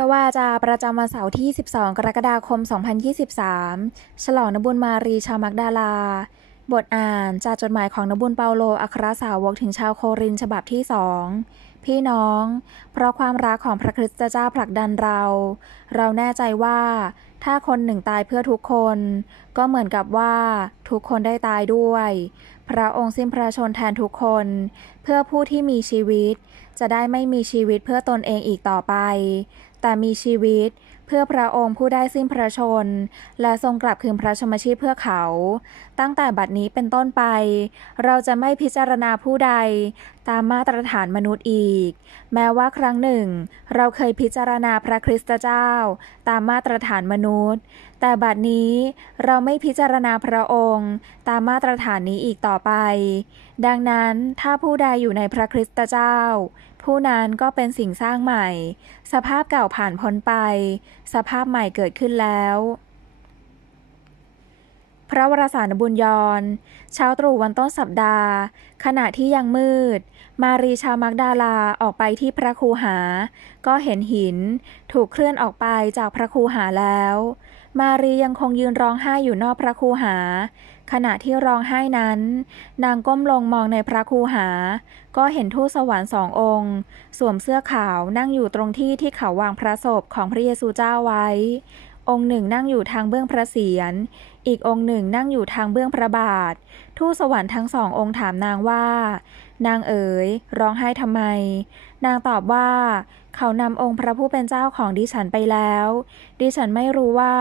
ระวาจาประจำวันเสาร์ที่ 12 กรกฎาคม 2023 ฉลองนบุญมารีชาวมักดาลา บทอ่านจากจดหมายของนบุญเปาโลอัครสาวกถึงชาวโครินฉบับที่สอง พี่น้อง เพราะความรักของพระคริสตเจ้าผลักดันเรา เราแน่ใจว่า ถ้าคนหนึ่งตายเพื่อทุกคน ก็เหมือนกับว่าทุกคนได้ตายด้วย พระองค์สิ้นพระชนแทนทุกคน เพื่อผู้ที่มีชีวิต จะได้ไม่มีชีวิตเพื่อตนเองอีกต่อไป แต่มีชีวิตเพื่อพระองค์ผู้ได้สิ้นพระชน และทรงกลับคืนพระชมชีพเพื่อเขา ตั้งแต่บัดนี้เป็นต้นไป เราจะไม่พิจารณาผู้ใด ตามมาตรฐานมนุษย์อีก แม้ว่าครั้งหนึ่ง เราเคยพิจารณาพระคริสตเจ้า ตามมาตรฐานมนุษย์ แต่บัดนี้เราไม่พิจารณาพระองค์ ตามมาตรฐานนี้อีกต่อไป ดังนั้นถ้าผู้ใดอยู่ในพระคริสตเจ้า ผู้นั้นก็เป็นสิ่งสร้างใหม่ สภาพเก่าผ่านพ้นไป สภาพใหม่เกิดขึ้นแล้ว พระวรสารบุญยอนเช้าตรู่วันต้นสัปดาห์ ขณะที่ยังมืด มารีชาวมักดาลาออกไปที่พระคูหา ก็เห็นหิน ถูกเคลื่อนออกไปจากพระคูหาแล้ว มารียังคงยืนร้องไห้อยู่นอกพระคูหา ขณะที่ร้องไห้นั้น นางก้มลงมองในพระคูหา ก็เห็นทูตสวรรค์สององค์ สวมเสื้อขาวนั่งอยู่ตรงที่ที่เขาวางพระศพของพระเยซูเจ้าไว้ องค์หนึ่งนั่งอยู่ทางเบื้องพระเศียร อีกองค์หนึ่งนั่งอยู่ทางเบื้องพระบาท ทูตสวรรค์ทั้งสององค์ถามนางว่า นางเอ๋ย ร้องไห้ทำไม นางตอบว่า เขานำองค์พระผู้เป็นเจ้าของดิฉันไปแล้ว ดิฉันไม่รู้ว่า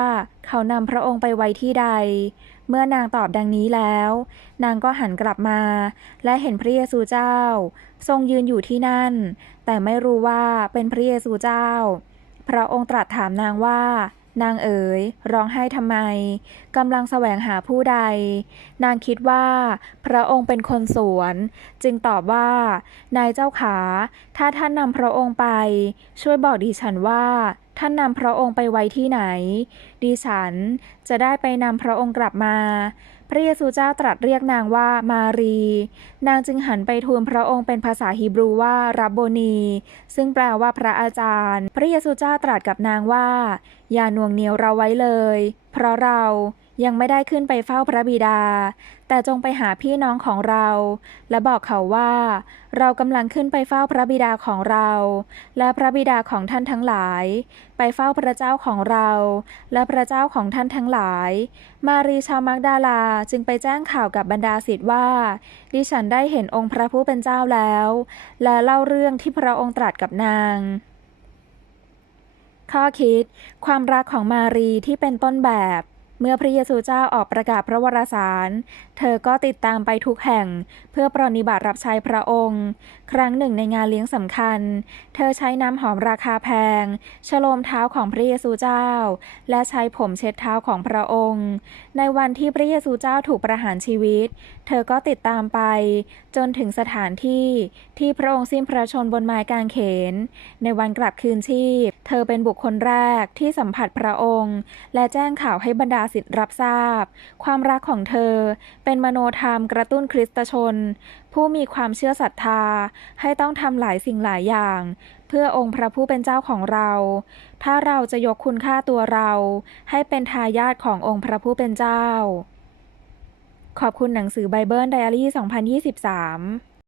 เขานำพระองค์ไปไว้ที่ใด เมื่อนางตอบดังนี้แล้ว นางก็หันกลับมา และเห็นพระเยซูเจ้า ทรงยืนอยู่ที่นั่น แต่ไม่รู้ว่าเป็นพระเยซูเจ้า พระองค์ตรัสถามนางว่า นางเอ๋ย ร้องไห้ทำไมกำลังแสวงหาผู้ใด นางคิดว่า พระองค์เป็นคนสวน จึงตอบว่า นายเจ้าขา ถ้าท่านนำพระองค์ไป ช่วยบอกดิฉันว่า ท่านนำพระองค์ไปไว้ที่ไหน ดิฉันจะได้ไปนำพระองค์กลับมา พระเยซูเจ้าตรัสเรียกนางว่ามารี นางจึงหันไปทูลพระองค์เป็นภาษาฮีบรูว่ารับโบนี ซึ่งแปลว่าพระอาจารย์ พระเยซูเจ้าตรัสกับนางว่า อย่าน่วงเหนียวเราไว้เลย เพราะเรา ยังไม่ได้ขึ้นไปเฝ้าพระบิดา แต่จงไปหาพี่น้องของเรา และบอกเขาว่า เรากำลังขึ้นไปเฝ้าพระบิดาของเรา และพระบิดาของท่านทั้งหลาย ไปเฝ้าพระเจ้าของเรา และพระเจ้าของท่านทั้งหลาย มารีชาวมักดาลาจึงไปแจ้งข่าวกับบรรดาศิษย์ว่า ดิฉันได้เห็นองค์พระผู้เป็นเจ้าแล้ว และเล่าเรื่องที่พระองค์ตรัสกับนางข้อคิด ความรักของมารีที่เป็นต้นแบบ เมื่อพระเยซูเจ้าออกประกาศพระวรสาร เธอก็ติดตามไปทุกแห่ง เพื่อปรนิบัติรับใช้พระองค์ ครั้งหนึ่งในงานเลี้ยงสำคัญ เธอใช้น้ำหอมราคาแพง ฉโลมเท้าของพระเยซูเจ้า และใช้ผมเช็ดเท้าของพระองค์ ในวันที่พระเยซูเจ้าถูกประหารชีวิต เธอก็ติดตามไป จนถึงสถานที่ที่พระองค์สิ้นพระชนบนไม้กางเขน ในวันกลับคืนชีพ เธอเป็นบุคคลแรกที่สัมผัสพระองค์ และแจ้งข่าวให้บรรดาศิษย์รับทราบ ความรักของเธอ เป็นมโนธรรมกระตุ้นคริสตชน ผู้มีความเชื่อศรัทธา ให้ต้องทำหลายสิ่งหลายอย่าง เพื่อองค์พระผู้เป็นเจ้าของเรา ถ้าเราจะยกคุณค่าตัวเรา ให้เป็นทายาทขององค์พระผู้เป็นเจ้า ขอบคุณหนังสือไบเบิลไดอารี่ 2023